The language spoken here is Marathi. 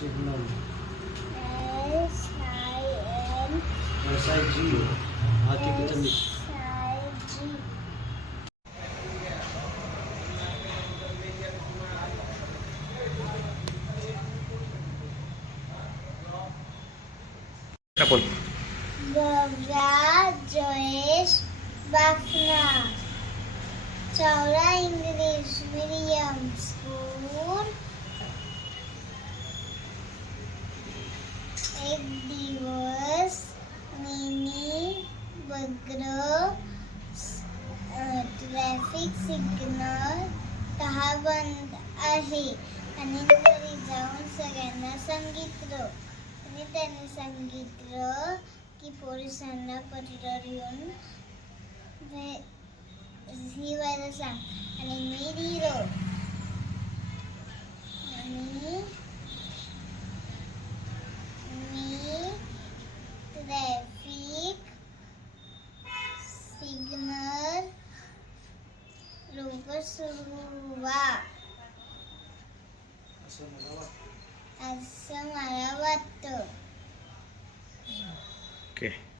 सिग्नल SIN SIG हाथी की तंगी SIG आपण Gaura Jayesh Bafna Chaura English medium school एक दिवस मिनी बग्र ट्रॅफिक सिग्नल का बंद आहे आणि घरी जाऊन सगळ्यांना सांगितलं आणि त्याने सांगितलं की पोलिसांना पत्र लिहून ही वाला सांग आणि मी लिहिलं आणि मी ट्रॅफिक सिग्नल लवकर सुरू व्हा असं मला वाटतं. ओके.